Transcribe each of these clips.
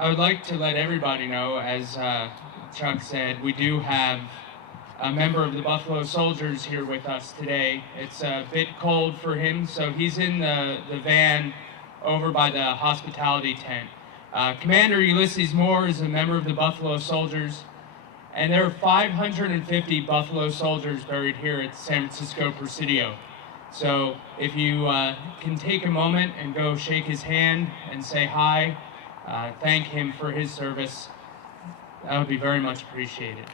I would like to let everybody know, as Chuck said, we do have a member of the Buffalo Soldiers here with us today. It's a bit cold for him, so he's in the van over by the hospitality tent. Commander Ulysses Moore is a member of the Buffalo Soldiers, and there are 550 Buffalo Soldiers buried here at San Francisco Presidio. So if you can take a moment and go shake his hand and say hi, thank him for his service, that would be very much appreciated.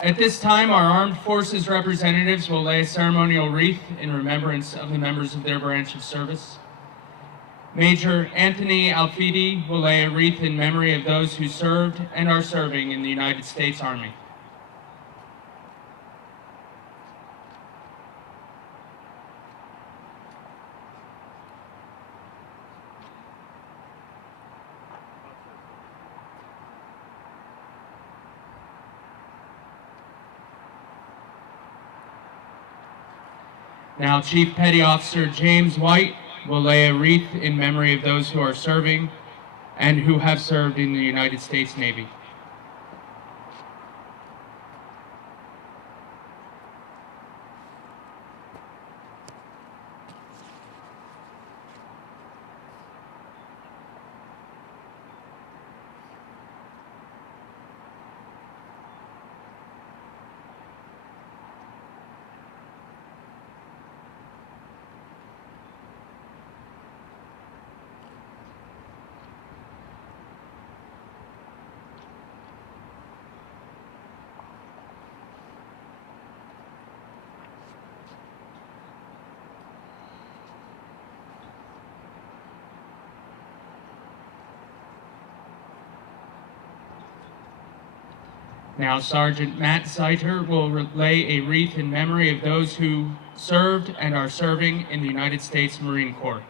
At this time, our armed forces representatives will lay a ceremonial wreath in remembrance of the members of their branch of service. Major Anthony Alfidi will lay a wreath in memory of those who served and are serving in the United States Army. Now, Chief Petty Officer James White will lay a wreath in memory of those who are serving and who have served in the United States Navy. Now, Sergeant Matt Seiter will lay a wreath in memory of those who served and are serving in the United States Marine Corps.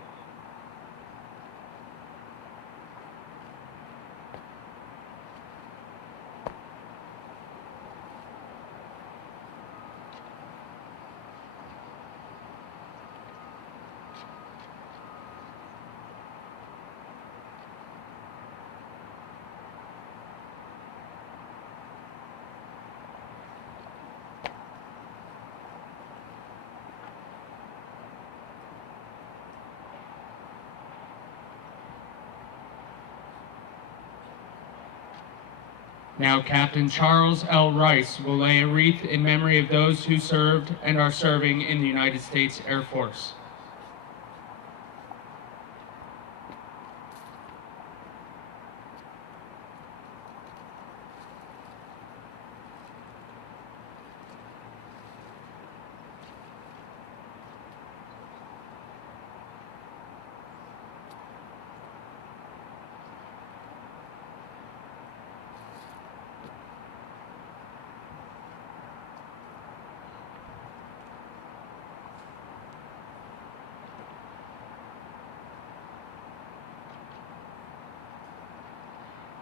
Now, Captain Charles L. Rice will lay a wreath in memory of those who served and are serving in the United States Air Force.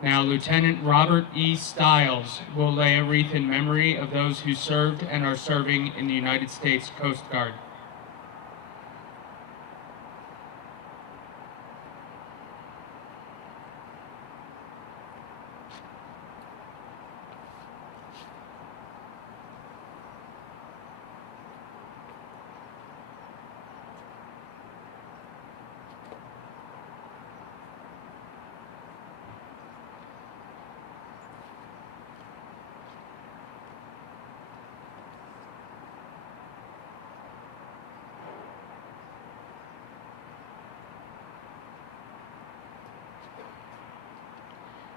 Now, Lieutenant Robert E. Stiles will lay a wreath in memory of those who served and are serving in the United States Coast Guard.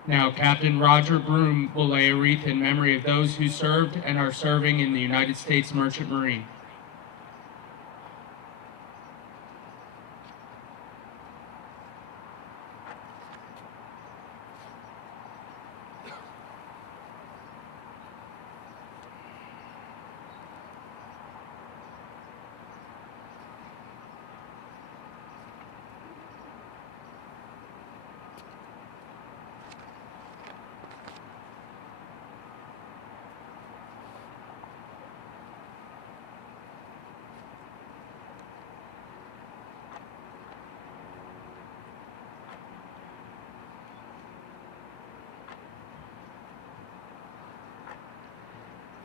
Now, Captain Roger Broom will lay a wreath in memory of those who served and are serving in the United States Merchant Marine.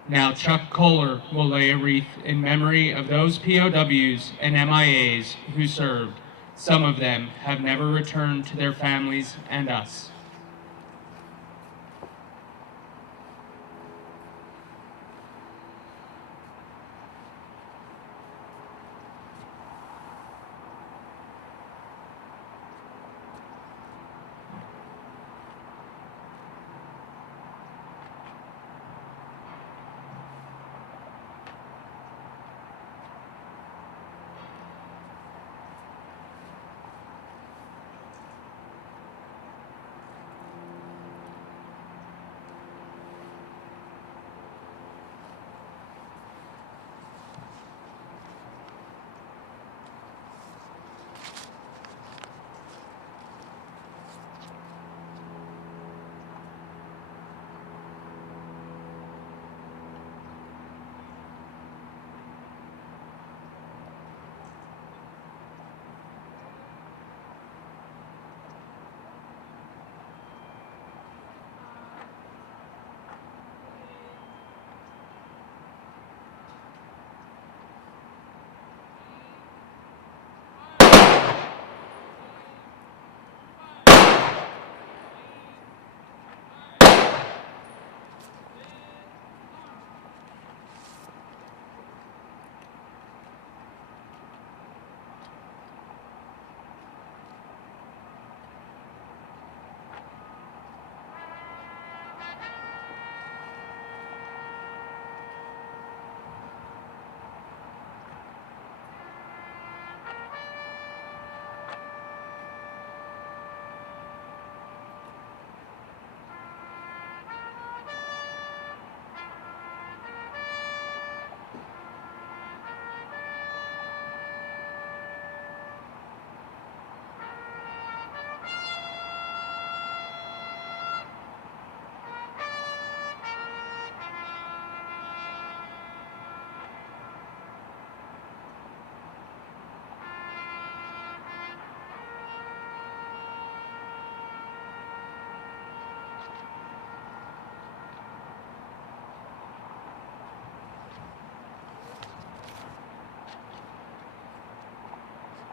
Now Chuck Kohler will lay a wreath in memory of those POWs and MIAs who served. Some of them have never returned to their families and us.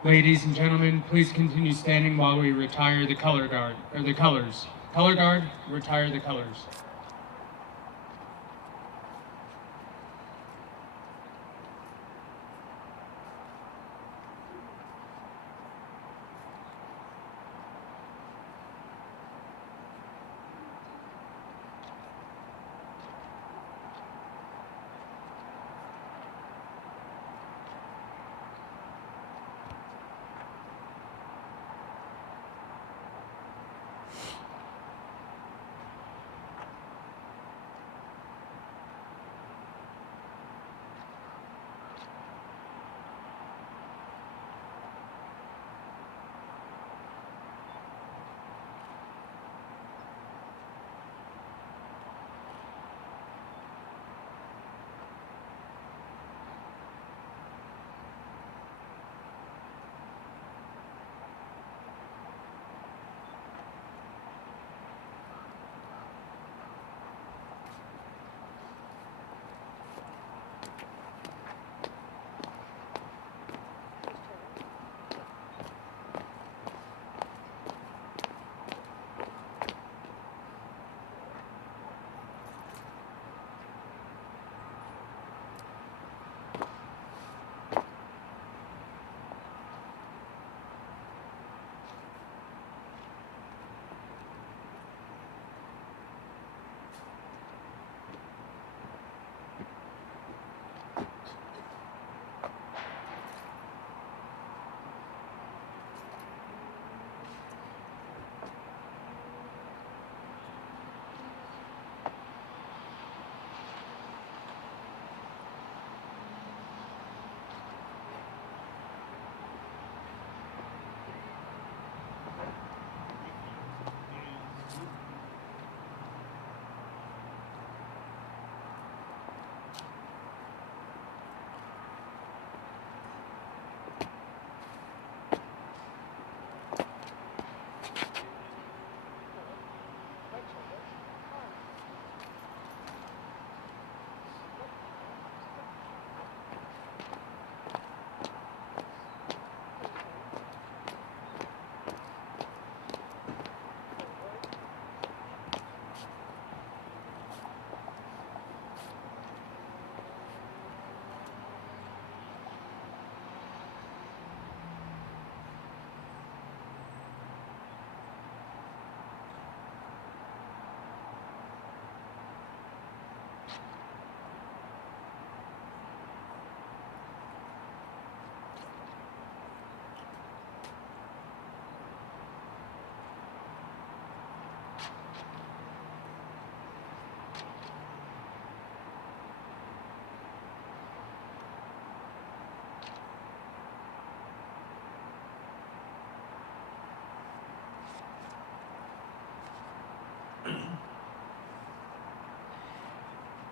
Ladies and gentlemen, please continue standing while we retire the color guard, or the colors. Color guard, retire the colors.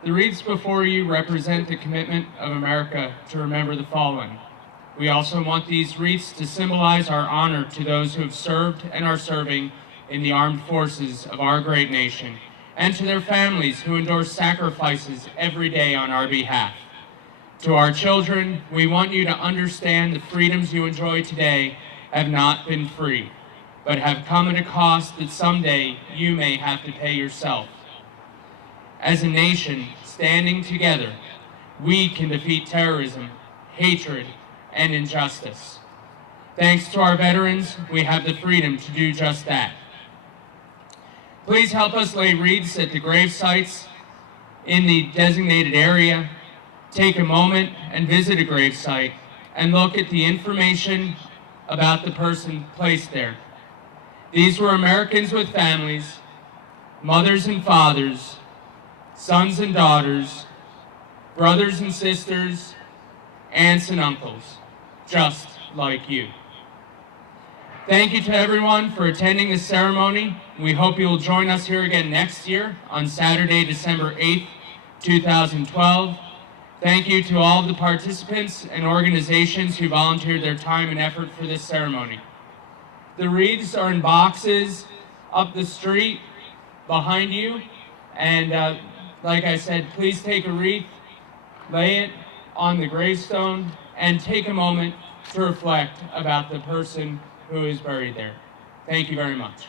The wreaths before you represent the commitment of America to remember the fallen. We also want these wreaths to symbolize our honor to those who have served and are serving in the armed forces of our great nation, and to their families who endure sacrifices every day on our behalf. To our children, we want you to understand the freedoms you enjoy today have not been free, but have come at a cost that someday you may have to pay yourself. As a nation, standing together, we can defeat terrorism, hatred, and injustice. Thanks to our veterans, we have the freedom to do just that. Please help us lay wreaths at the grave sites in the designated area. Take a moment and visit a grave site and look at the information about the person placed there. These were Americans with families, mothers and fathers, sons and daughters, brothers and sisters, aunts and uncles, just like you. Thank you to everyone for attending this ceremony. We hope you will join us here again next year on Saturday, December 8th, 2012. Thank you to all of the participants and organizations who volunteered their time and effort for this ceremony. The wreaths are in boxes up the street behind you, and like I said, please take a wreath, lay it on the gravestone, and take a moment to reflect about the person who is buried there. Thank you very much.